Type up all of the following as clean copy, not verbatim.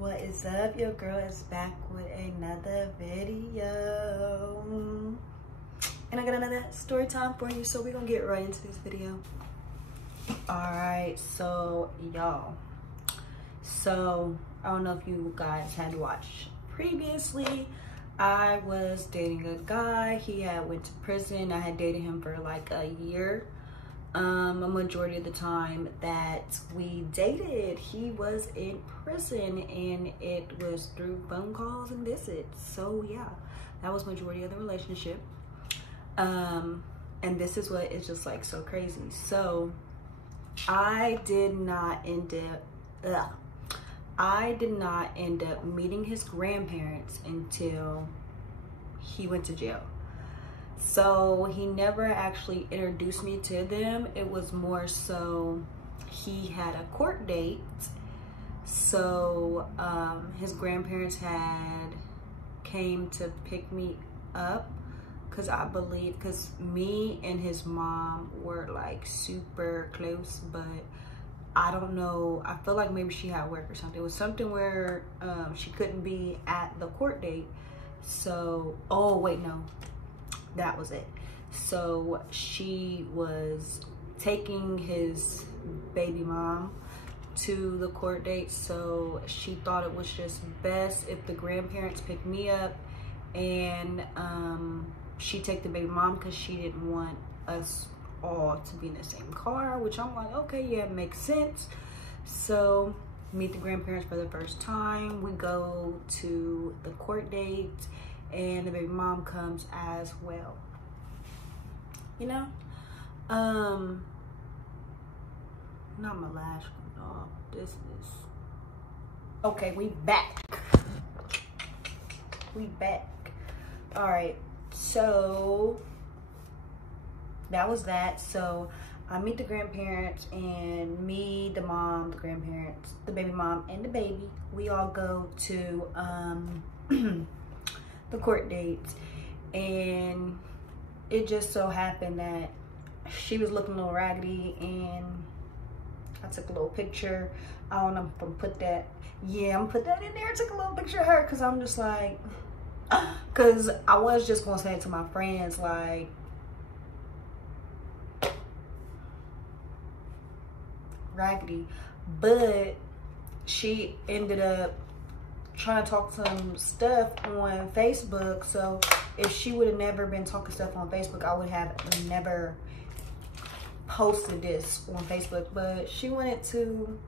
What is up? Your girl is back with another video, and I got another story time for you, so we're gonna get right into this video. All right, so y'all, I don't know if you guys had watched previously. I was dating a guy. He had went to prison. I had dated him for like a year. A majority of the time that we dated, he was in prison, and it was through phone calls and visits. So yeah, that was majority of the relationship. And this is what is just like so crazy. So I did not end up meeting his grandparents until he went to jail. So he never actually introduced me to them. It was more so he had a court date. So his grandparents came to pick me up, because I believe, because me and his mom were like super close, but I don't know, I feel like maybe she had work or something. It was something where she couldn't be at the court date. So, oh wait, no, that was it. So she was taking his baby mom to the court date. So she thought it was just best if the grandparents picked me up and she take the baby mom, because she didn't want us all to be in the same car, which I'm like, okay, yeah, it makes sense. So meet the grandparents for the first time. We go to the court date and the baby mom comes as well, you know. Not my last one, dog. This is okay. We back. All right, so that was that. So I meet the grandparents, and me, the mom, the grandparents, the baby mom, and the baby, we all go to the court dates. And it just so happened that she was looking a little raggedy, and I took a little picture. I don't know if I'm gonna put that. Yeah, I'm gonna put that in there. I took a little picture of her, because I'm just like, because I was just gonna say it to my friends, like, raggedy, but she ended up trying to talk some stuff on Facebook. So if she would have never been talking stuff on Facebook, I would have never posted this on Facebook. But she wanted to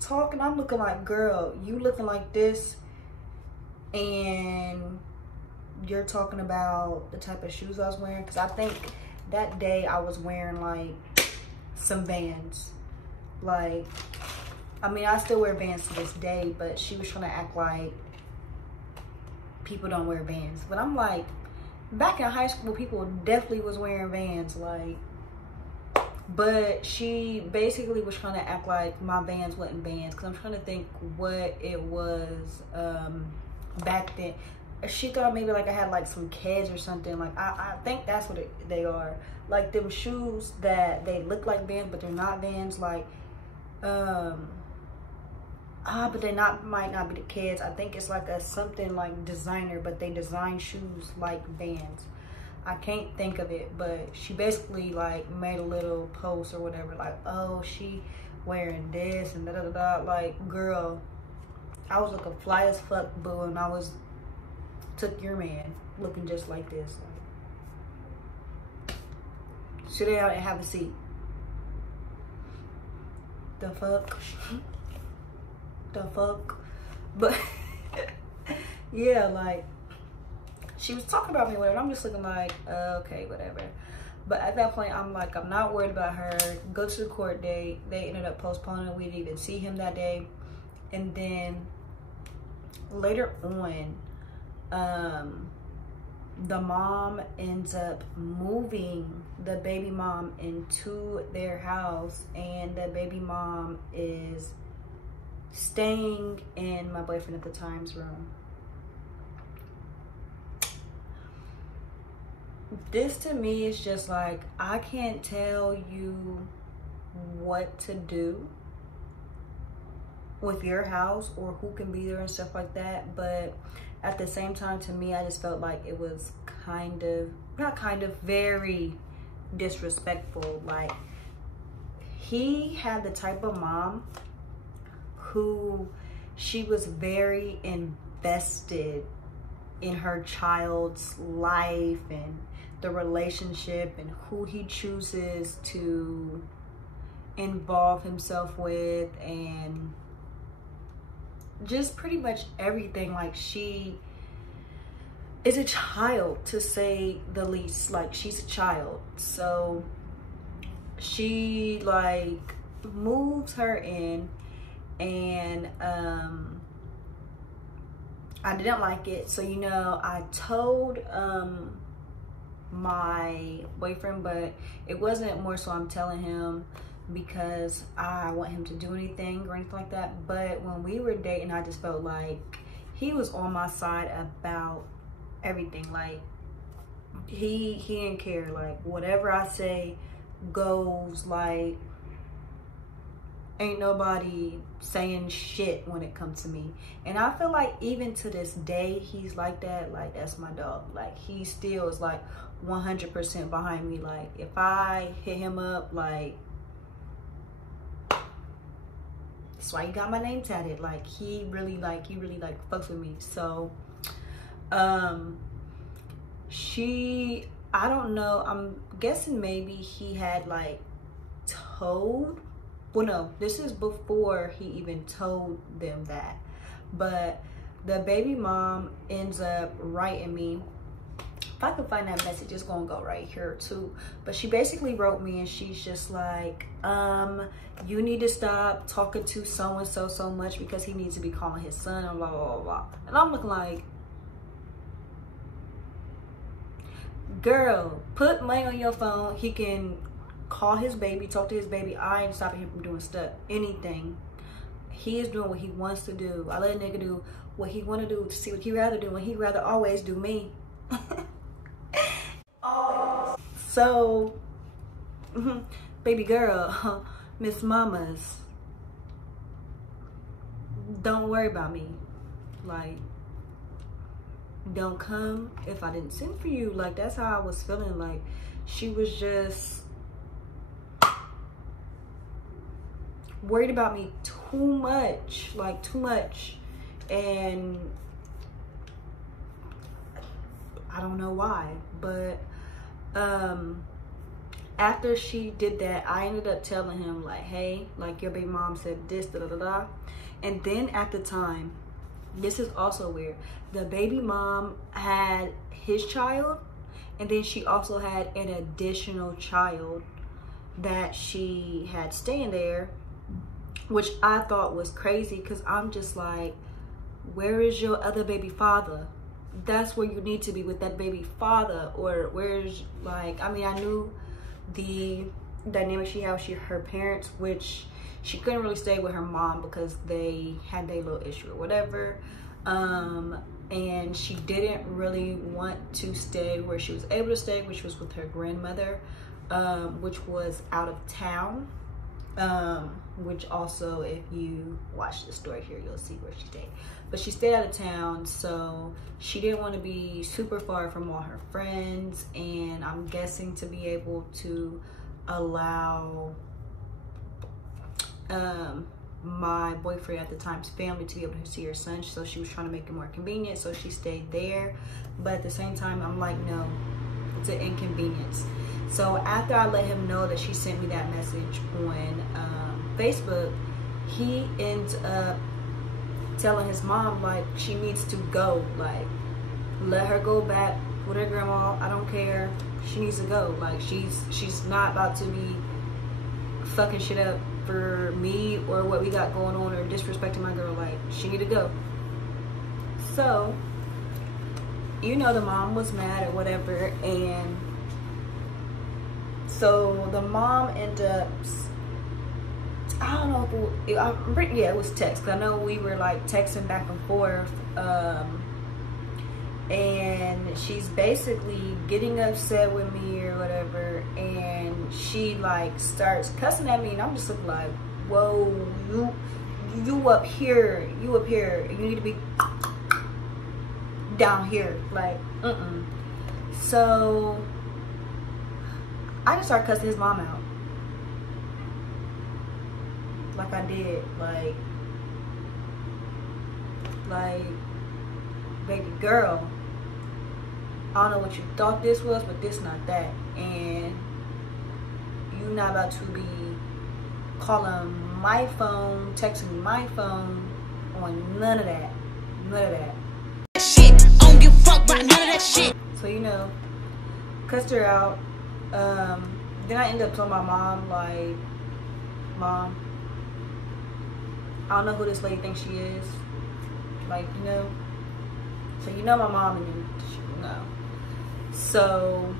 talk, and I'm looking like, girl, you looking like this, and you're talking about the type of shoes I was wearing, because I think that day I was wearing like some Vans. Like, I mean, I still wear Vans to this day, but she was trying to act like people don't wear Vans. But I'm like, back in high school, people definitely was wearing Vans, like. But she basically was trying to act like my Vans wasn't Vans, because I'm trying to think what it was back then. She thought maybe like I had like some Keds or something. Like, I think that's what they are. Like them shoes that they look like Vans, but they're not Vans. Like, but they might not be the Keds. I think it's like a something like designer, but they design shoes like Vans. I can't think of it, but she basically like made a little post or whatever, like, oh, she wearing this and da da da. Like, girl, I was looking fly as fuck, boo, and I took your man looking just like this. Like, sit down and have a seat. The fuck? The fuck? But yeah, like, she was talking about me, whatever. I'm just looking like, okay, whatever. But at that point, I'm like, I'm not worried about her. Go to the court date. They ended up postponing. We didn't even see him that day. And then later on, the mom ends up moving the baby mom into their house, and the baby mom is staying in my boyfriend at the time's room. This to me is just like, I can't tell you what to do. with your house or who can be there and stuff like that. But at the same time, to me, I just felt like it was very disrespectful. Like, he had the type of mom who she was very invested in her child's life and the relationship and who he chooses to involve himself with, and just pretty much everything. Like, she is a child, to say the least. Like, she's a child. So she like moves her in, and I didn't like it. So, you know, I told my boyfriend, but it wasn't more so I'm telling him because I want him to do anything or anything like that. But when we were dating, I just felt like he was on my side about everything. Like, he didn't care. Like, whatever I say goes. Like, ain't nobody saying shit when it comes to me. And I feel like even to this day, he's like that. Like, that's my dog. Like, he still is like 100% behind me. Like, if I hit him up, like, that's why he got my name tatted. Like, he really fucks with me. So I don't know, I'm guessing maybe he had like told, well, no, this is before he even told them that. But the baby mom ends up writing me. If I can find that message, it's gonna go right here too. But she basically wrote me, and she's just like, you need to stop talking to so-and-so so much because he needs to be calling his son and blah, blah, blah, blah. And I'm looking like, girl, put money on your phone. He can call his baby, talk to his baby. I ain't stopping him from doing stuff, anything. He is doing what he wants to do. I let a nigga do what he want to do to see what he rather do, and he rather always do me. Always. So, baby girl, Miss Mamas, don't worry about me. Like, don't come if I didn't send for you. Like, that's how I was feeling. Like, she was just worried about me too much, like too much. And I don't know why, but after she did that, I ended up telling him like, hey, like, your baby mom said this, da da da da. And then at the time, this is also weird, the baby mom had his child, and then she also had an additional child that she had staying there, which I thought was crazy, because I'm just like, where is your other baby father? That's where you need to be, with that baby father. Or where's, like, I mean, I knew the dynamic she had with her parents, which she couldn't really stay with her mom because they had their little issue or whatever. And she didn't really want to stay where she was able to stay, which was with her grandmother, which was out of town. Which also, if you watch the story here, you'll see where she stayed. But she stayed out of town, so she didn't want to be super far from all her friends, and I'm guessing to be able to allow my boyfriend at the time's family to be able to see her son. So she was trying to make it more convenient, so she stayed there. But at the same time, I'm like, no, it's an inconvenience. So after I let him know that she sent me that message on Facebook, he ends up telling his mom, like, she needs to go. Like, let her go back with her grandma. I don't care. She needs to go. Like, she's not about to be fucking shit up for me or what we got going on, or disrespecting my girl. Like, she need to go. So, you know, the mom was mad or whatever, and so the mom ended up, I don't know if it was text, because I know we were like texting back and forth, and she's basically getting upset with me or whatever, and she like starts cussing at me, and I'm just like, whoa, you up here, and you need to be down here, like, So I just started cussing his mom out, like I did, like, baby girl, I don't know what you thought this was, but this not that, and you not about to be calling my phone, texting my phone on none of that. Shit, I don't give a fuck about none of that shit. So, you know, cussed her out. Then I ended up telling my mom, like, Mom, I don't know who this lady thinks she is. Like, you know. So, you know my mom, and you know. So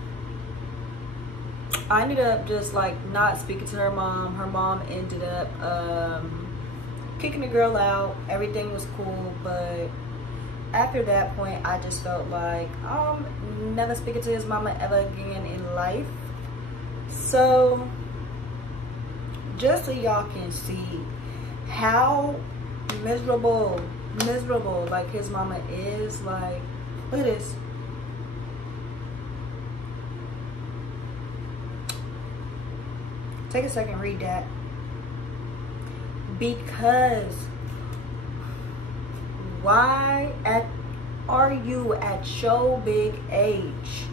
I ended up just like not speaking to her mom. Her mom ended up kicking the girl out. Everything was cool, but after that point I just felt like I'm never speaking to his mama ever again in life. So just so y'all can see how miserable like his mama is, like, look at this. Take a second, read that. Because why are you at your big age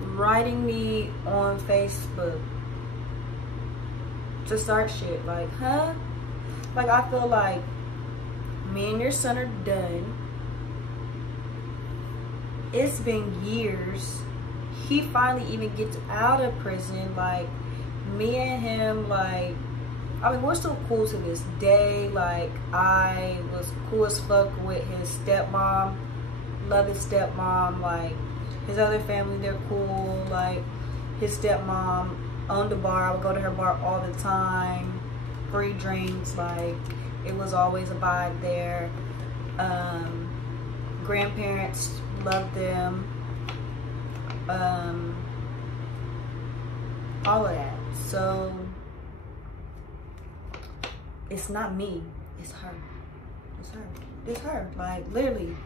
writing me on Facebook to start shit? Like, huh? Like, I feel like me and your son are done. It's been years. He finally even gets out of prison. Like, me and him, like, I mean, we're still cool to this day. Like, I was cool as fuck with his stepmom. Love his stepmom. Like, his other family, they're cool. Like, his stepmom owned a bar. I would go to her bar all the time. Free drinks. Like, it was always a vibe there. Grandparents loved them. All of that. So it's not me, it's her. It's her. Like, literally,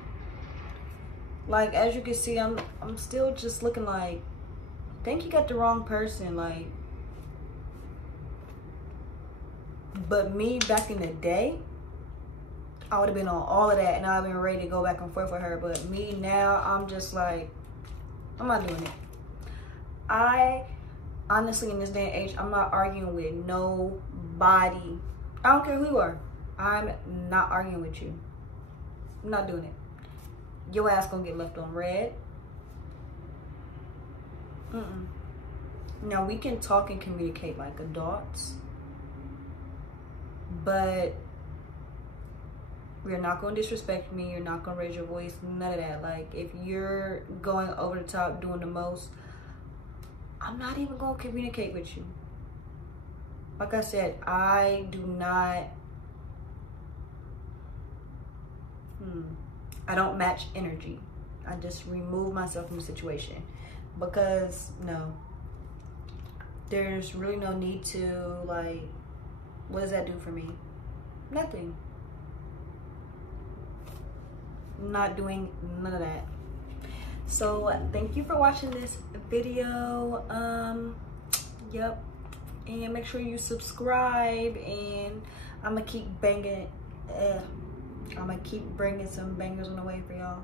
like, as you can see, I'm still just looking like, I think you got the wrong person. Like, but me back in the day, I would have been on all of that and I've been ready to go back and forth with her. But me now, I'm just like, I'm not doing it. I honestly, in this day and age, I'm not arguing with nobody. I don't care who you are. I'm not arguing with you. I'm not doing it. Your ass gonna get left on red. Now, we can talk and communicate like adults, but you're not gonna disrespect me. You're not gonna raise your voice. None of that. Like, if you're going over the top, doing the most, I'm not even gonna communicate with you. Like I said, I do not, I don't match energy. I just remove myself from the situation because, no, there's really no need to, like, what does that do for me? Nothing. I'm not doing none of that. So thank you for watching this video. Yep, and make sure you subscribe, and I'm gonna keep banging. I'm gonna keep bringing some bangers on the way for y'all.